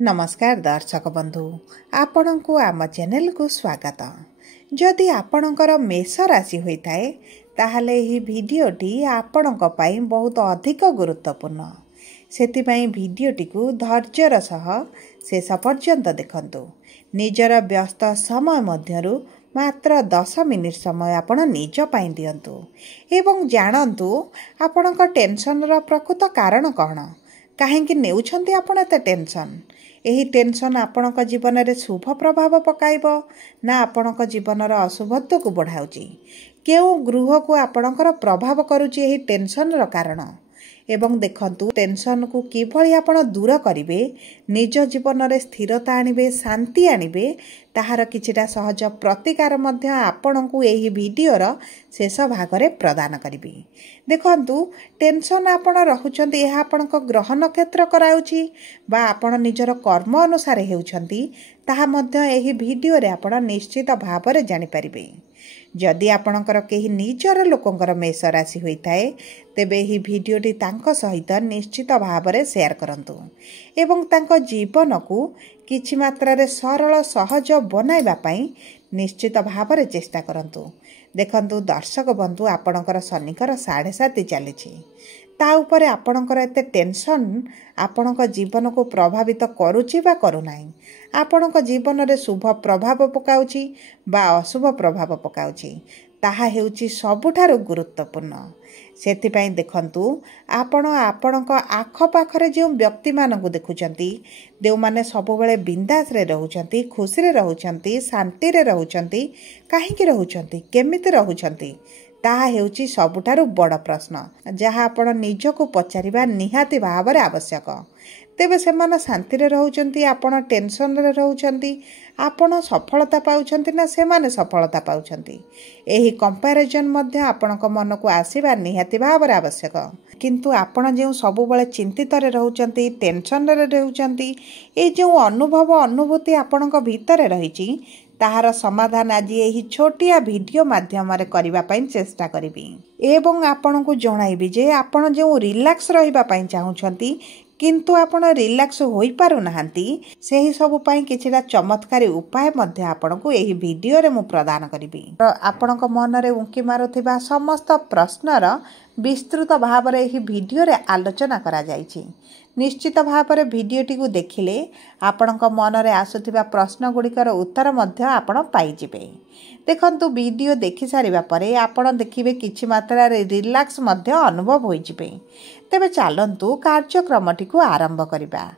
नमस्कार दर्शक बंधु आपण को आम चैनल को स्वागत। जदि आपणकर मेष राशि होता है ताहले ही भिडियोटी आपणक पई बहुत अधिक गुरुत्वपूर्ण। सेतिपई भिडियोटी को धैर्यर सह शेष पर्यंत देखंतु। निजर व्यस्त समय मध्यरु मात्र 10 मिनिट समय आपण निज पई दियंतु एवं जानंतु आपणक टेंशन रा प्रकृत कारण कौन, काहेकि नेउछंती आपण एते टेंशन। एही टेंशन आपणक जीवन में शुभ प्रभाव पकाइब ना आपणक जीवन अशुभत्व को बढ़ाउची। केउ गृह को आपणकर प्रभाव करुची एही टेंशन रो कारण। एवं देखंतु टेंशन को किभली आपण दूर करिवे, निज जीवन में स्थिरता आनिबे, शांति आनिबे, ताहार किछिटा सहज प्रतिकार मध्य आपणकु एही भिडियोर शेष भाग रे प्रदान करिबे। देखंतु टेंशन आपण रहुचंती एहा आपणक ग्रह नक्षत्र कराउची बा आपण निजर कर्म अनुसार हेउचंती ताहा मध्य एही भिडियो रे आपण निश्चित भाव रे जानि परिबे। जदि आपणकर केही निजर लोकंकर मेष राशि होइताए तेबे एही भिडियोटी तांको सहित निश्चित भाव रे शेयर करंतु एवं तांको जीवन को किछि मात्रा रे सरल सहज बनाइबा पई निश्चित भाव रे चेष्टा करंतु। देखंतु दर्शक बंधु आपणकर शनिकर 7.5 चलीछि, ता उपरे आपणकर एते टेंशन आपणक जीवन को प्रभावित करूची बा करू नाही, आपणक जीवन रे शुभ प्रभाव पकाउची बा अशुभ प्रभाव पकाउची, ताहा हेउची सबुठारु गुरुत्वपूर्ण। सेथिपई देखंतु आपण आपणक आख पाखरे जे व्यक्ति मानकु देखुचंती, देउ माने सबुबेले बिंदास रे रहउचंती, खुशी रे रहउचंती, शांति रे रहउचंती, काहेकि रहउचंती, केमिति रहउचंती, ताहा हेउची सबुठारु बड़ प्रश्न जहाँ आपण निजको पचारिबा निहाती भाव रे आवश्यक। तेबे सेमान शांति रे रहउचंती, आपण टेंशन रे रहउचंती, आपण सफलता पाउचंती ना सेमाने सफलता पाउचंती, एही कंपैरिजन मध्य आपणक मन को आसीबा निहाती भाव रे आवश्यक। किंतु आपण जे सबुबेले चिंतित रे रहउचंती, टेंशन रे रहउचंती, ए जे अनुभव अनुभूति आपणक भीतर रहिची ताहार समाधान आज यही छोटिया भिडियो माध्यम रे करिबा पई चेष्टा करिबी एवं आपण को जणाइबी जे आपण जे रिलैक्स रहिबा पई चाहुछंती किंतु आपण रिलैक्स होई पारु नाहंती, सेही सब पई किछिटा चमत्कारी उपाय मध्य आपण को एही भिडियो रे मु प्रदान करिबी। आपण को मन रे उंकी मारुथिबा समस्त प्रश्नर विस्तृत भाव रे एही भिडियो रे आलोचना करा जायछि। निश्चित भाव रे भिडियोटी को देखिले आपणक मन रे आसुथिबा प्रश्न गुड़िकर उत्तर मध्य आपण पाई जिबे। देखंतु वीडियो देखि सारिबा परे आपण देखिबे किछि मात्रा रे रिलैक्स मध्य अनुभव होई जिबे। तेबे चालंतु कार्यक्रमटी को आरंभ करिबा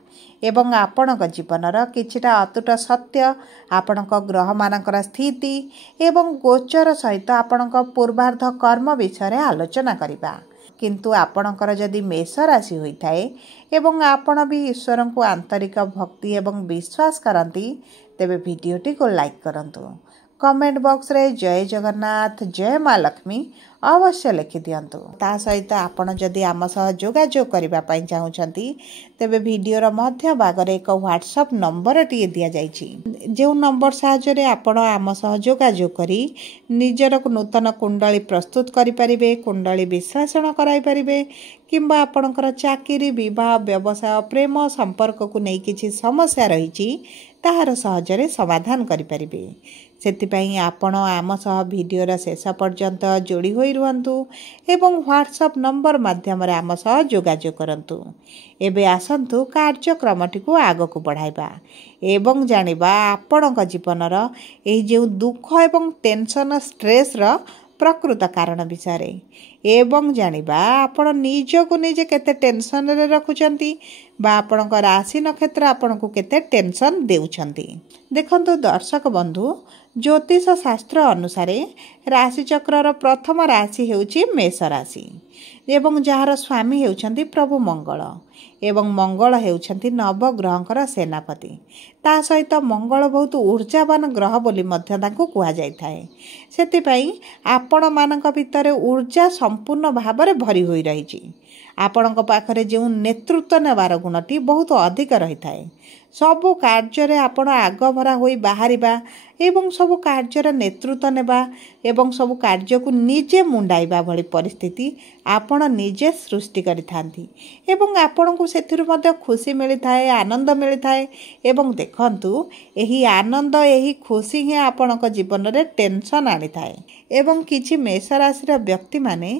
एवं आपणक जीवनर किछिटा अतुट सत्य, आपणक ग्रह मानकर स्थिति एवं गोचर सहित आपणक पूर्वार्ध कर्म विषय आलोचना करिबा। किंतु आपणकर जदि मेष राशि होइथाए एवं आपण भी ईश्वर को आंतरिक भक्ति एवं विश्वास करती तेबे भिडियोटी को लाइक करंतु। कमेंट बॉक्स रे जय जगन्नाथ जय माँ लक्ष्मी अवश्य लिखि दियंतु। ता सहित आपण जदि आम सह जोगाजोग करबा पई चाहुचंती तेबे भिडियोर मध्य भाग रे एक व्हाट्सएप नंबर टी दिया जायछि, जो नंबर साहाय्य रे आपण आम सह जोगाजोग करी निजर नूतन कुंडली प्रस्तुत करि परिबे, कुंडली विश्लेषण कराई परिबे किंबा आपणकर चाकरी, विवाह, व्यवसाय, प्रेम संपर्क को नै किछि समस्या रहिछि ताहार सहजरे समाधान करि परिबे। सेतिपई आपण आम सह भिडियोर शेष पर्यंत जोड़ी होई रुहंतु एवं व्हाट्सएप नंबर माध्यम रे आम सह जोगाजोग करंतु। एबे आसंतु कार्यक्रमटी को आगो को बढ़ाइबा एवं जानिबा आपणक जीवनर एही जे दुख एवं टेंशन स्ट्रेस र प्रकृत कारण विषय एवं जानिबा आपण निज को निजे केते टेंशन रे रखुचंती बा आपणक राशि नक्षत्र आपण को केते टेंशन देउछंती। देखंतु दर्शक बंधु ज्योतिष शास्त्र अनुसार राशि चक्रर प्रथम राशि हेउची मेष राशि एवं जहार स्वामी हेउछंती प्रभु मंगल एवं मंगल हेउछंती नवग्रहंकर सेनापति। ता सहित मंगल बहुत ऊर्जावान ग्रह बोली मध्य ताकू कुहा जाय थाए। सेतिपई आपण मानक भितर ऊर्जा संपूर्ण भाव रे भरी होई रहिछि। ଆପଣଙ୍କ ପାଖରେ ଯେଉଁ ନେତୃତ୍ୱ ନେବାର ଗୁଣଟି ବହୁତ ଅଧିକ ରହିଥାଏ। ସବୁ କାର୍ଯ୍ୟରେ ଆପଣ ଆଗଭରା ହୋଇ ବାହାରିବା ଏବଂ ସବୁ କାର୍ଯ୍ୟର ନେତୃତ୍ୱ ନେବା ଏବଂ ସବୁ କାର୍ଯ୍ୟକୁ ନିଜେ ମୁଣ୍ଡାଇବା ଭଳି ପରିସ୍ଥିତି ଆପଣ ନିଜେ ସୃଷ୍ଟି କରିଥାନ୍ତି ଏବଂ ଆପଣଙ୍କୁ ସେଥିରୁ ମଧ୍ୟ ଖୁସି ମିଳିଥାଏ, ଆନନ୍ଦ ମିଳିଥାଏ। ଏବଂ ଦେଖନ୍ତୁ, ଏହି ଆନନ୍ଦ, ଏହି ଖୁସି ହିଁ ଆପଣଙ୍କ ଜୀବନରେ ଟେନସନ୍ ଆଣିଥାଏ। ଏବଂ କିଛି ମେଷ ରାଶିର ବ୍ୟକ୍ତିମାନେ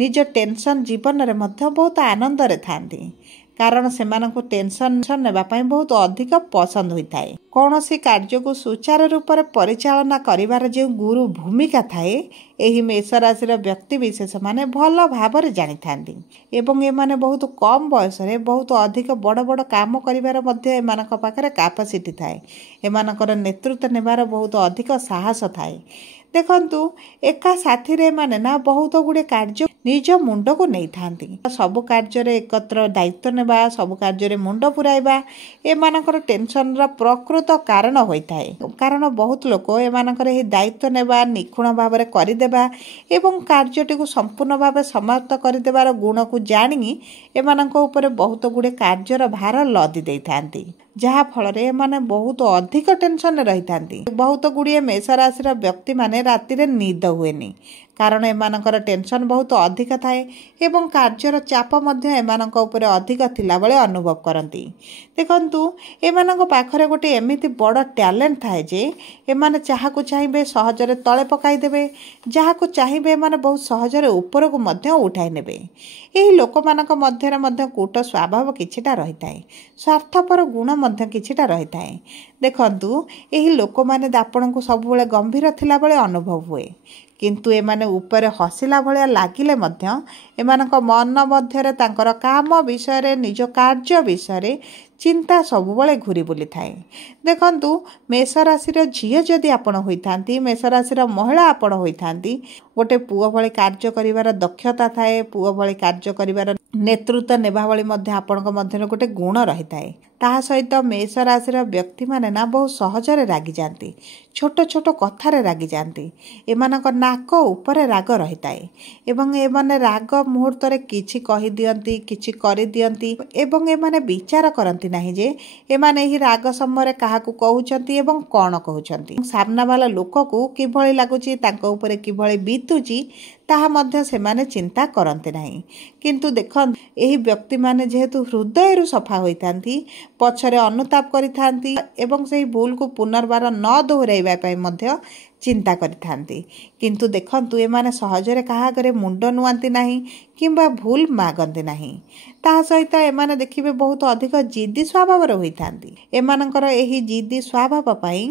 ନିଜ ଟେନସନ୍ ଜୀବନରେ ମଧ୍ୟ ବହୁତ ଆନନ୍ଦରେ ଥାନ୍ତି, କାରଣ ସେମାନଙ୍କୁ ଟେନସନ୍ ନେବା ପାଇଁ ବହୁତ ଅଧିକ ପସନ୍ଦ ହୋଇଥାଏ। କୌଣସି କାର୍ଯ୍ୟକୁ ସୁଚାରୁ ରୂପରେ ପରିଚାଳନା କରିବାର ଯେଉଁ ଗୁରୁ ଭୂମିକା ଥାଏ, ଏହି ମେଷ ରାଶିର ବ୍ୟକ୍ତିବିଶେଷମାନେ ଭଲ ଭାବରେ ଜାଣିଥାନ୍ତି ଏବଂ ଏମାନେ ବହୁତ କମ୍ ବୟସରେ ବହୁତ ଅଧିକ ବଡ଼ ବଡ଼ କାମ କରିବାର ମଧ୍ୟ ଏମାନଙ୍କ ପାଖରେ କାପାସିଟି ଥାଏ। ଏମାନଙ୍କର ନେତୃତ୍ୱ ନେବାର ବହୁତ ଅଧିକ ସାହସ ଥାଏ। ଦେଖନ୍ତୁ, ଏକା ସାଥିରେ ଏମାନେ ନା ବହୁତ ଗୁଡ଼ିଏ କାର୍ଯ୍ୟ ନିଜ ମୁଣ୍ଡକୁ ନେଇଥାନ୍ତି। ସବୁ କାର୍ଯ୍ୟରେ ଏକତ୍ର ଦାୟିତ୍ୱ ନେବା, ସବୁ କାର୍ଯ୍ୟରେ ମୁଣ୍ଡ ପୁରାଇବା ଏମାନଙ୍କର ଟେନସନର ପ୍ରକୃତ କାରଣ ହୋଇଥାଏ। କାରଣ ବହୁତ ଲୋକ ଏମାନଙ୍କର ଏହି ଦାୟିତ୍ୱ ନେବା, ନିଖୁଣ ଭାବରେ କରିଦେବା ଏବଂ କାର୍ଯ୍ୟଟିକୁ ସମ୍ପୂର୍ଣ୍ଣ ଭାବେ ସମାପ୍ତ କରିଦେବାର ଗୁଣକୁ ଜାଣି ଏମାନଙ୍କ ଉପରେ ବହୁତ ଗୁଡ଼ିଏ କାର୍ଯ୍ୟର ଭାର ଲଦି ଦେଇଥାନ୍ତି, ଯାହାଫଳରେ ଏମାନେ ବହୁତ ଅଧିକ ଟେନସନରେ ରହିଥାନ୍ତି। ବହୁତ ଗୁଡ଼ିଏ ମେଷ ରାଶିର ବ୍ୟକ୍ତିମାନେ ରାତିରେ ନିଦ ହୁଏନି, କାରଣ ଏମାନଙ୍କର ଟେନସନ୍ ବହୁତ ଅଧିକ ଥାଏ ଏବଂ କାର୍ଯ୍ୟର ଚାପ ମଧ୍ୟ ଏମାନଙ୍କ ଉପରେ ଅଧିକ ଥିଲାବେଳେ ଅନୁଭବ କରନ୍ତି। ଦେଖନ୍ତୁ, ଏମାନଙ୍କ ପାଖରେ ଗୋଟେ ଏମିତି ବଡ଼ ଟ୍ୟାଲେଣ୍ଟ ଥାଏ ଯେ ଏମାନେ ଯାହାକୁ ଚାହିଁବେ ସହଜରେ ତଳେ ପକାଇଦେବେ, ଯାହାକୁ ଚାହିଁବେ ଏମାନେ ବହୁତ ସହଜରେ ଉପରକୁ ମଧ୍ୟ ଉଠାଇ ନେବେ। ଏହି ଲୋକମାନଙ୍କ ମଧ୍ୟରେ ମଧ୍ୟ କୂଟ ସ୍ୱଭାବ କିଛିଟା ରହିଥାଏ, ସ୍ୱାର୍ଥପର ଗୁଣ ମଧ୍ୟ କିଛିଟା ରହିଥାଏ। ଦେଖନ୍ତୁ, ଏହି ଲୋକମାନେ ଆପଣଙ୍କୁ ସବୁବେଳେ ଗମ୍ଭୀର ଥିଲାବେଳେ ଅନୁଭବ ହୁଏ, କିନ୍ତୁ ଏମାନେ ଉପରେ ହସିଲା ଭଳିଆ ଲାଗିଲେ ମଧ୍ୟ ଏମାନଙ୍କ ମନ ମଧ୍ୟରେ ତାଙ୍କର କାମ ବିଷୟରେ, ନିଜ କାର୍ଯ୍ୟ ବିଷୟରେ ଚିନ୍ତା ସବୁବେଳେ ଘୁରି ବୁଲିଥାଏ। ଦେଖନ୍ତୁ, ମେଷ ରାଶିର ଝିଅ ଯଦି ଆପଣ ହୋଇଥାନ୍ତି, ମେଷ ରାଶିର ମହିଳା ଆପଣ ହୋଇଥାନ୍ତି, ଗୋଟେ ପୁଅ ଭଳି କାର୍ଯ୍ୟ କରିବାର ଦକ୍ଷତା ଥାଏ, ପୁଅ ଭଳି କାର୍ଯ୍ୟ କରିବାର ନେତୃତ୍ୱ ନେବା ଭଳି ମଧ୍ୟ ଆପଣଙ୍କ ମଧ୍ୟରେ ଗୋଟେ ଗୁଣ ରହିଥାଏ। ତାହା ସହିତ ମେଷ ରାଶିର ବ୍ୟକ୍ତିମାନେ ନା ବହୁତ ସହଜରେ ରାଗିଯାଆନ୍ତି, ଛୋଟ ଛୋଟ କଥାରେ ରାଗିଯାଆନ୍ତି। ଏମାନଙ୍କ ନାକ ଉପରେ ରାଗ ରହିଥାଏ ଏବଂ ଏମାନେ ରାଗ ମୁହୂର୍ତ୍ତରେ କିଛି କହିଦିଅନ୍ତି, କିଛି କରିଦିଅନ୍ତି ଏବଂ ଏମାନେ ବିଚାର କରନ୍ତି ନାହିଁ ଯେ ଏମାନେ ଏହି ରାଗ ସମୟରେ କାହାକୁ କହୁଛନ୍ତି ଏବଂ କ'ଣ କହୁଛନ୍ତି। ସାମ୍ନାବାଲା ଲୋକକୁ କିଭଳି ଲାଗୁଛି, ତାଙ୍କ ଉପରେ କିଭଳି ବିତୁଛି ତାହା ମଧ୍ୟ ସେମାନେ ଚିନ୍ତା କରନ୍ତି ନାହିଁ। କିନ୍ତୁ ଦେଖନ୍ତୁ, ଏହି ବ୍ୟକ୍ତିମାନେ ଯେହେତୁ ହୃଦୟରୁ ସଫା ହୋଇଥାନ୍ତି, ପଛରେ ଅନୁତାପ କରିଥାନ୍ତି ଏବଂ ସେହି ଭୁଲକୁ ପୁନର୍ବାର ନ ଦୋହରାଇବା ପାଇଁ ମଧ୍ୟ ଚିନ୍ତା କରିଥାନ୍ତି। କିନ୍ତୁ ଦେଖନ୍ତୁ, ଏମାନେ ସହଜରେ କାହା ଆଗରେ ମୁଣ୍ଡ ନୁଆନ୍ତି ନାହିଁ କିମ୍ବା ଭୁଲ ମାଗନ୍ତି ନାହିଁ। ତାହା ସହିତ ଏମାନେ ଦେଖିବେ ବହୁତ ଅଧିକ ଜିଦ୍ଦି ସ୍ୱଭାବର ହୋଇଥାନ୍ତି। ଏମାନଙ୍କର ଏହି ଜିଦ୍ଦି ସ୍ୱଭାବ ପାଇଁ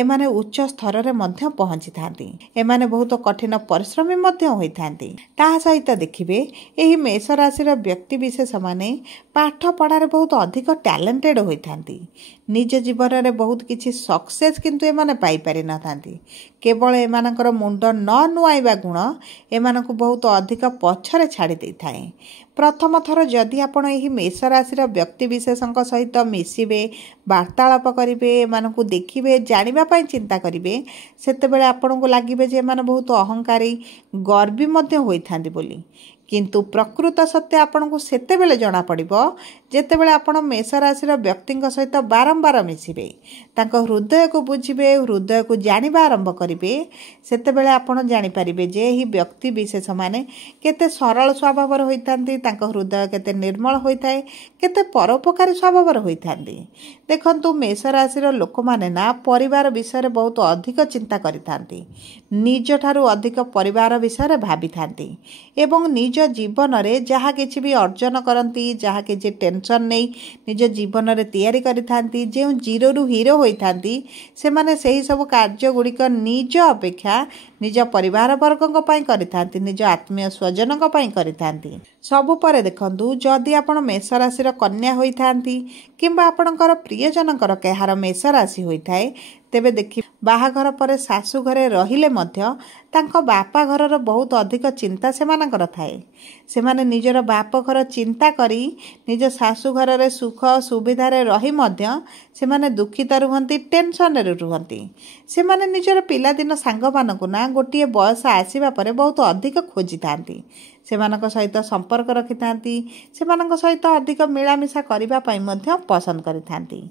ଏମାନେ ଉଚ୍ଚ ସ୍ତରରେ ମଧ୍ୟ ପହଞ୍ଚିଥାନ୍ତି। ଏମାନେ ବହୁତ କଠିନ ପରିଶ୍ରମୀ ମଧ୍ୟ ହୋଇଥାନ୍ତି। ତାହା ସହିତ ଦେଖିବେ, ଏହି ମେଷ ରାଶିର ବ୍ୟକ୍ତିବିଶେଷମାନେ ପାଠ ପଢ଼ାରେ ବହୁତ ଅଧିକ ଟ୍ୟାଲେଣ୍ଟେଡ଼ ହୋଇଥାନ୍ତି। ନିଜ ଜୀବନରେ ବହୁତ କିଛି ସକ୍ସେସ୍ କିନ୍ତୁ ଏମାନେ ପାଇପାରିନଥାନ୍ତି। କେବଳ ଏମାନଙ୍କର ମୁଣ୍ଡ ନ ନୁଆଇବା ଗୁଣ ଏମାନଙ୍କୁ ବହୁତ ଅଧିକ ପଛରେ ଛାଡ଼ି ଦେଇଥାଏ। ପ୍ରଥମ ଥର ଯଦି ଆପଣ ଏହି ମେଷ ରାଶିର ବ୍ୟକ୍ତିବିଶେଷଙ୍କ ସହିତ ମିଶିବେ, ବାର୍ତ୍ତାଳାପ କରିବେ, ଏମାନଙ୍କୁ ଦେଖିବେ, ଜାଣିବା ପାଇଁ ଚିନ୍ତା କରିବେ, ସେତେବେଳେ ଆପଣଙ୍କୁ ଲାଗିବେ ଯେ ଏମାନେ ବହୁତ ଅହଙ୍କାରୀ, ଗର୍ବୀ ମଧ୍ୟ ହୋଇଥାନ୍ତି ବୋଲି। କିନ୍ତୁ ପ୍ରକୃତ ସତ୍ୟ ଆପଣଙ୍କୁ ସେତେବେଳେ ଜଣାପଡ଼ିବ ଯେତେବେଳେ ଆପଣ ମେଷ ରାଶିର ବ୍ୟକ୍ତିଙ୍କ ସହିତ ବାରମ୍ବାର ମିଶିବେ, ତାଙ୍କ ହୃଦୟକୁ ବୁଝିବେ, ହୃଦୟକୁ ଜାଣିବା ଆରମ୍ଭ କରିବେ। ସେତେବେଳେ ଆପଣ ଜାଣିପାରିବେ ଯେ ଏହି ବ୍ୟକ୍ତି ବିଶେଷମାନେ କେତେ ସରଳ ସ୍ୱଭାବର ହୋଇଥାନ୍ତି, ତାଙ୍କ ହୃଦୟ କେତେ ନିର୍ମଳ ହୋଇଥାଏ, କେତେ ପରୋପକାରୀ ସ୍ୱଭାବର ହୋଇଥାନ୍ତି। ଦେଖନ୍ତୁ, ମେଷ ରାଶିର ଲୋକମାନେ ନା ପରିବାର ବିଷୟରେ ବହୁତ ଅଧିକ ଚିନ୍ତା କରିଥାନ୍ତି, ନିଜଠାରୁ ଅଧିକ ପରିବାର ବିଷୟରେ ଭାବିଥାନ୍ତି ଏବଂ ନିଜ ଜୀବନରେ ଯାହା କିଛି ବି ଅର୍ଜନ କରନ୍ତି, ଯାହା କିଛି ଟେନସନ୍ ନେଇ ନିଜ ଜୀବନରେ ତିଆରି କରିଥାନ୍ତି, ଯେଉଁ ଜିରୋରୁ ହିରୋ ହୋଇଥାନ୍ତି, ସେମାନେ ସେହି ସବୁ କାର୍ଯ୍ୟ ଗୁଡ଼ିକ ନିଜ ଅପେକ୍ଷା ନିଜ ପରିବାର ବର୍ଗଙ୍କ ପାଇଁ କରିଥାନ୍ତି, ନିଜ ଆତ୍ମୀୟ ସ୍ୱଜନଙ୍କ ପାଇଁ କରିଥାନ୍ତି। ସବୁ ପରେ ଦେଖନ୍ତୁ, ଯଦି ଆପଣ ମେଷ ରାଶିର କନ୍ୟା ହୋଇଥାନ୍ତି କିମ୍ବା ଆପଣଙ୍କର ପ୍ରିୟଜନଙ୍କର କାହାର ମେଷ ରାଶି ହୋଇଥାଏ, तेबे देखि बाहाघर पर शाशु घरे रहिले मध्य तांको बापा घरर बहुत अधिक चिंता सेमानकर थाए। सेमाने निजर बाप घर चिंता करी निज शाशु घररे सुख सुविधारे रही मध्य सेमाने दुखित रुहंती, टेंशन रे रुहंती। सेमाने निजर पिलादिन सांगमानकु ना गोटिए बयस आसीबा परे बहुत अधिक खोजी थांती। सेमानक सहित संपर्क रखिथांती, सेमानक सहित अधिक मिलामिशा करिबा पई मध्य पसंद करिथांती।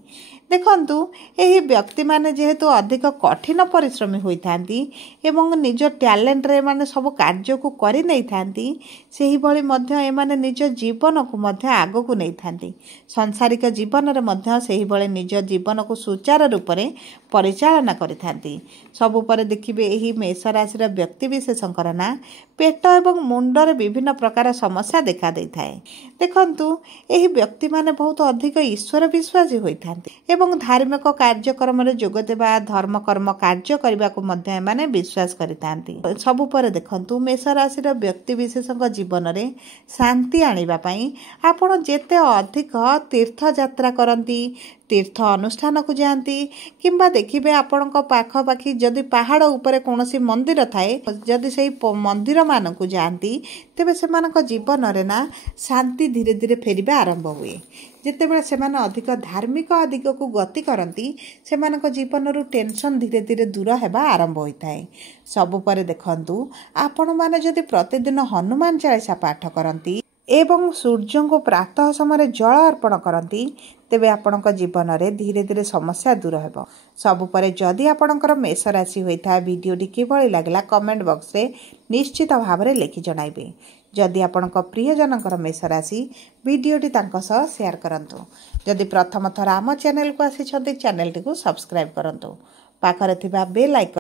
देखंतु एही व्यक्ति माने जेहेतु अधिक कठिन परिश्रमी होइथांती एवं निज टैलेंट रे माने सब कार्य को करि नै थांती, सेही भली मध्य एमाने निज जीवन को मध्य आगो को नै थांती। सांसारिक जीवन रे मध्य सेही भली निज जीवन को सुचारू रूप रे परिचालना करिथांती। सब पर देखिबे एही मेष राशि रा व्यक्ति विशेषकर ना पेट एवं मुंडर विभिन्न प्रकार समस्या देखा दै थाए। देखंतु एही व्यक्ति माने बहुत अधिक ईश्वर विश्वासी होइथांती एवं धार्मिक कार्यक्रम रे जोग देबा, धर्म कर्म कार्य करबा को मध्य माने विश्वास करिथांती। सब पर देखंतु मेष राशि रा व्यक्ति विशेषक जीवन रे शांति आनिबा पई आपण जेते अधिक तीर्थ यात्रा करंती, तीर्थ अनुष्ठान को जाती किंबा देखिबे आपणक पाखपाखी जदि पहाड़ उपरे कोनोसी मंदिर थाए, जदि सेही मंदिर मानकु जाती तेबे सेमानक जीवन रे ना शांति धीरे धीरे फेरिबा आरंभ हुए। जेतेबेले सेमाने अधिक धार्मिक दिग को गति करती सेमानक जीवन रु टेंशन धीरे धीरे दूर हेबा आरंभ होइथाए। सब पर देखंतु आपण माने जदि प्रतिदिन हनुमान चालीसा पाठ करती एवं सूर्य को प्रातः समय जल अर्पण करती तेबे आपणक जीवन में धीरे धीरे समस्या दूर हेबो। सब पर जदि आपणकर मेष राशि होइथा वीडियोटी किभଳି लागला कमेंट बॉक्स रे निश्चित भाव में लिखि जणाइबे। जदि आपणक प्रियजनकर मेष राशि वीडियोटी तांको सह शेयर करंतु। जदि प्रथम थर आम चैनल को आसी छथि चैनल टी को सब्सक्राइब करंतु। पाखरे थिबा बेल आइकन